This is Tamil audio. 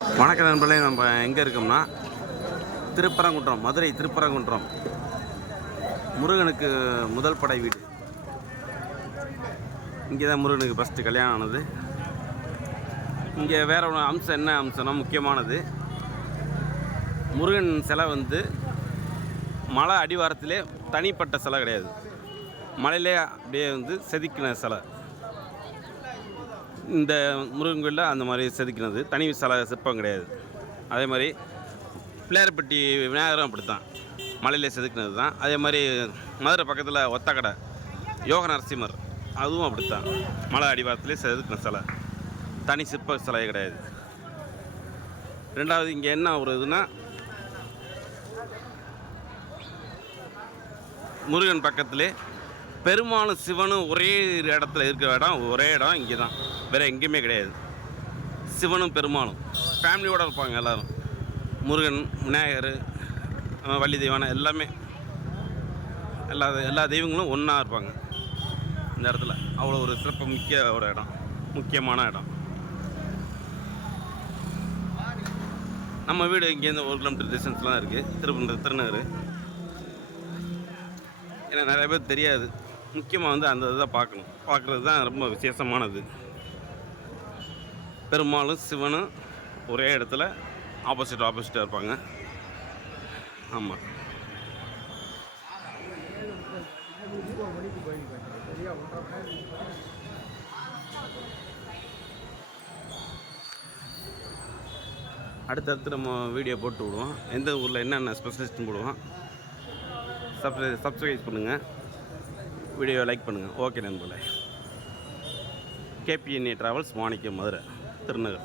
வணக்க நண்பர்களே, நம்ம எங்கே இருக்கோம்னா திருப்பரங்குன்றம், மதுரை திருப்பரங்குன்றம் முருகனுக்கு முதல் படை வீடு. இங்கே தான் முருகனுக்கு ஃபஸ்ட்டு கல்யாணம் ஆனது. இங்கே வேற ஒரு அம்சம், என்ன அம்சம்னா முக்கியமானது, முருகன் சிலை மலை அடிவாரத்திலே தனிப்பட்ட சிலை கிடையாது, மலையிலே அப்படியே செதுக்கின சிலை. இந்த முருகன் கோயிலில் அந்த மாதிரி செதுக்கினது, தனி சிலை சிற்பம் கிடையாது. அதே மாதிரி பிள்ளையார்பட்டி விநாயகரும் அப்படித்தான், மலையிலே செதுக்கினது தான். அதே மாதிரி மதுரை பக்கத்தில் ஒத்தக்கடை யோக நரசிம்மர், அதுவும் அப்படித்தான், மலை அடிவாரத்திலே செதுக்கின சிலை, தனி சிற்ப சிலை கிடையாது. ரெண்டாவது, இங்கே என்ன ஒரு இதுன்னா, முருகன் பக்கத்திலே பெருமாளும் சிவனும் ஒரே இடத்துல இருக்கிற இடம், ஒரே இடம் இங்கே தான், வேறு எங்கேயுமே கிடையாது. சிவனும் பெருமாளும் ஃபேமிலியோடு இருப்பாங்க எல்லோரும். முருகன், விநாயகர், வள்ளி தெய்வானை எல்லாமே, எல்லா தெய்வங்களும் ஒன்றா இருப்பாங்க இந்த இடத்துல. அவ்வளோ ஒரு சிறப்பு முக்கிய ஒரு இடம், முக்கியமான இடம். நம்ம வீடு இங்கேருந்து 1 கிலோமீட்டர் டிஸ்டன்ஸில் தான் இருக்குது, திருநகர். ஏன்னா நிறைய பேர் தெரியாது, முக்கியமாக அந்த இதை பார்க்குறது தான் ரொம்ப விசேஷமானது. பெருமாளும் சிவனும் ஒரே இடத்துல ஆப்போசிட்டாக இருப்பாங்க. ஆமாம், அடுத்தடுத்து நம்ம வீடியோ போட்டு விடுவோம், எந்த ஊரில் என்னென்ன ஸ்பெஷலிஸ்ட்னு போடுவோம். சப்ஸ்கிரைப் பண்ணுங்கள், வீடியோ லைக் பண்ணுங்கள். ஓகே நண்பர்களே, கேபிஎன்ஏ ட்ராவல்ஸ், மாணிக்கம், மதுரை, திருநகர்.